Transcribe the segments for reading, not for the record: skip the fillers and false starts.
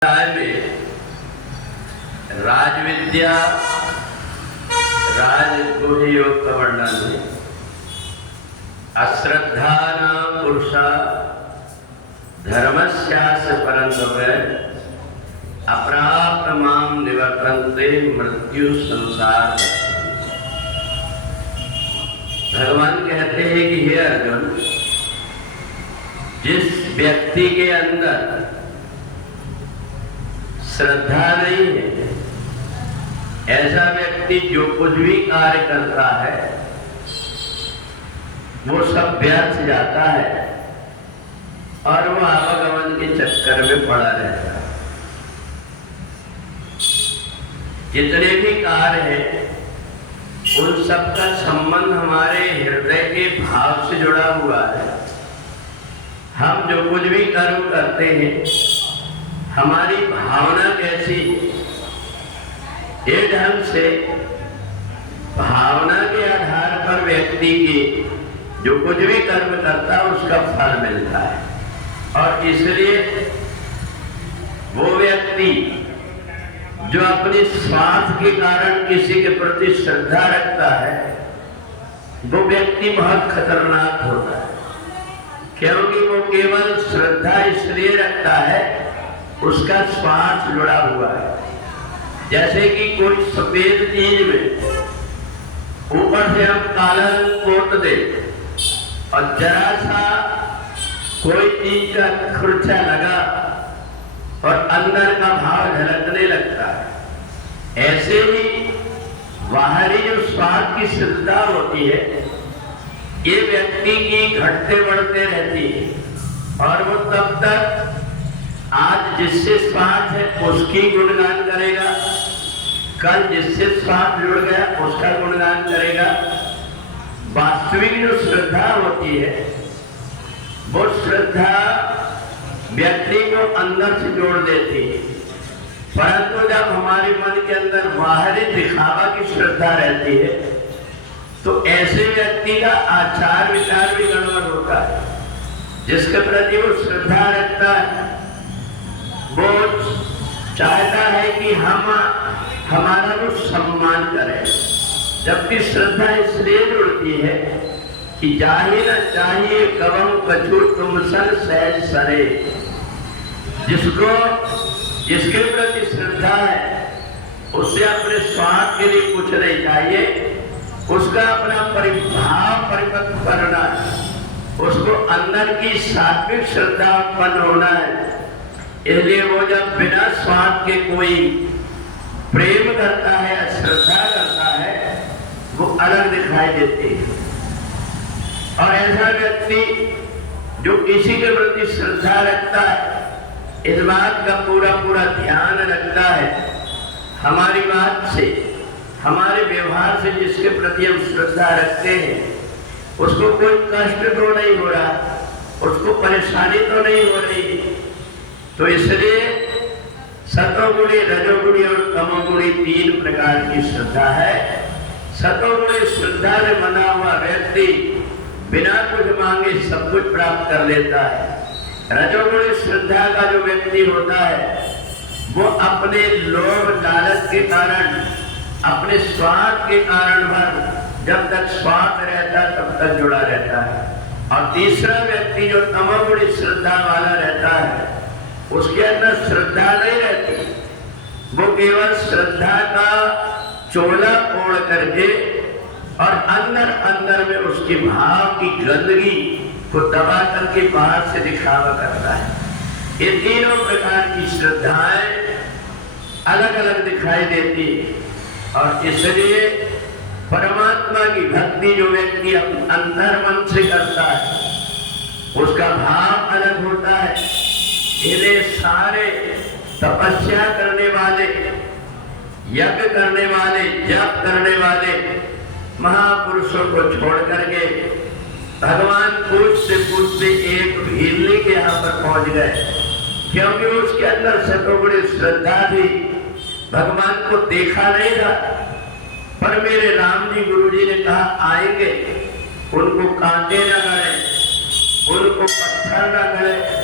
में राजविद्या राजगुह योग का वर्णन है। अश्रद्धा न पुरुषा धर्मस्यास्य परन्तवे अप्राप्त माम निवर्तन्ते मृत्यु संसार। भगवान कहते हैं कि हे अर्जुन, जिस व्यक्ति के अंदर श्रद्धा नहीं है, ऐसा व्यक्ति जो कुछ भी कार्य करता है वो सब व्यर्थ जाता है और वो आवागमन के चक्कर में पड़ा रहता है। जितने भी कार्य हैं उन सब का संबंध हमारे हृदय के भाव से जुड़ा हुआ है। हम जो कुछ भी कर्म करते हैं, हमारी भावना कैसी, ये ढंग से भावना के आधार पर व्यक्ति की जो कुछ भी कर्म करता है उसका फल मिलता है। और इसलिए वो व्यक्ति जो अपने स्वार्थ के कारण किसी के प्रति श्रद्धा रखता है, वो व्यक्ति बहुत खतरनाक होता है, क्योंकि वो केवल श्रद्धा इसलिए रखता है उसका स्वार्थ जुड़ा हुआ है। जैसे कि कोई सफेद चीज में ऊपर से हम काला रंग पोत दे और जरा सा कोई चीज का खुरचा लगा और अंदर का भाव झलकने लगता है। ऐसे ही बाहरी जो स्वार्थ की श्रद्धा होती है, ये व्यक्ति की घटते बढ़ते रहती है और वो तब तक आज जिससे स्वार्थ है उसकी गुणगान करेगा, कल जिससे स्वार्थ जुड़ गया उसका गुणगान करेगा। वास्तविक जो श्रद्धा होती है वो श्रद्धा व्यक्ति को अंदर से जोड़ देती है। परंतु जब हमारे मन के अंदर बाहरी दिखावा की श्रद्धा रहती है तो ऐसे व्यक्ति का आचार विचार भी गड़बड़ होता है। जिसके प्रति वो श्रद्धा रखता है वो चाहता है कि हम हमारा वो सम्मान करें, जबकि श्रद्धा इसलिए जुड़ती है कि जाहि न चाहिए कवम कछु तुम सन सहज सरे। जिसके प्रति श्रद्धा है उससे अपने स्वार्थ के लिए कुछ नहीं चाहिए, उसका अपना भाव परिपक्व करना है, उसको अंदर की सात्विक श्रद्धा उत्पन्न होना है। इसलिए वो जब बिना स्वार्थ के कोई प्रेम करता है या श्रद्धा करता है वो अलग दिखाई देती है। और ऐसा व्यक्ति जो किसी के प्रति श्रद्धा रखता है, इस बात का पूरा पूरा ध्यान रखता है, हमारी बात से हमारे व्यवहार से जिसके प्रति हम श्रद्धा रखते हैं उसको कोई कष्ट तो नहीं हो रहा, उसको परेशानी तो नहीं हो रही। तो इसलिए सतोगुणी, रजोगुणी और तमोगुणी तीन प्रकार की श्रद्धा है। सतोगुणी श्रद्धा में बना हुआ व्यक्ति बिना कुछ मांगे सब कुछ प्राप्त कर लेता है। रजोगुणी श्रद्धा का जो व्यक्ति होता है वो अपने लोभ लालच के कारण, अपने स्वार्थ के कारण भर जब तक स्वार्थ रहता है तब तक जुड़ा रहता है। और तीसरा व्यक्ति जो तमोगुणी श्रद्धा वाला रहता है उसके अंदर श्रद्धा नहीं रहती, वो केवल श्रद्धा का चोला ओढ़ करके और अंदर अंदर में उसकी भाव की गंदगी को दबा करके बाहर से दिखावा करता है। ये तीनों प्रकार की श्रद्धाएं अलग अलग दिखाई देती है। और इसलिए परमात्मा की भक्ति जो व्यक्ति अंतर मन से करता है उसका भाव अलग होता है। इन्हें सारे तपस्या करने वाले, यज्ञ करने वाले, जप करने वाले महापुरुषों को छोड़ करके भगवान पूछते पूछते एक भीलनी के यहाँ पर पहुंच गए, क्योंकि उसके अंदर सतोगुणी श्रद्धा थी। भगवान को देखा नहीं था, पर मेरे राम जी गुरु जी ने कहा आएंगे, उनको कांटे न गड़े, उनको पत्थर न गड़े,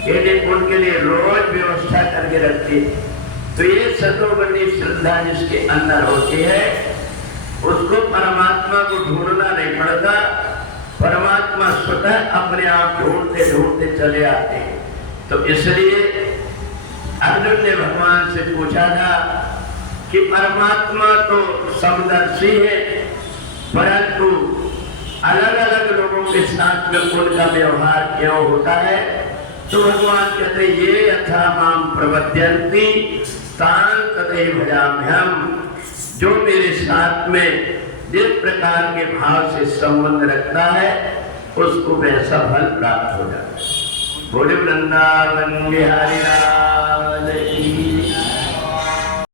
उनके लिए रोज व्यवस्था करके रखती है। तो ये सतोगुणी श्रद्धा जिसके अंदर होती है उसको परमात्मा को ढूंढना नहीं पड़ता, परमात्मा स्वतः अपने आप ढूंढते ढूंढते चले आते हैं। तो इसलिए अर्जुन ने भगवान से पूछा था कि परमात्मा तो समदर्शी है, परंतु अलग अलग लोगों के साथ में उनका व्यवहार क्यों होता है? तो भगवान कहते ये यथा माम प्रपद्यन्ति तान् तथैव भजाम्यहम्। जो मेरे साथ में जिस प्रकार के भाव से संबंध रखता है उसको वैसा फल प्राप्त हो जाता है। बोले वृंदावन बिहारी लाल।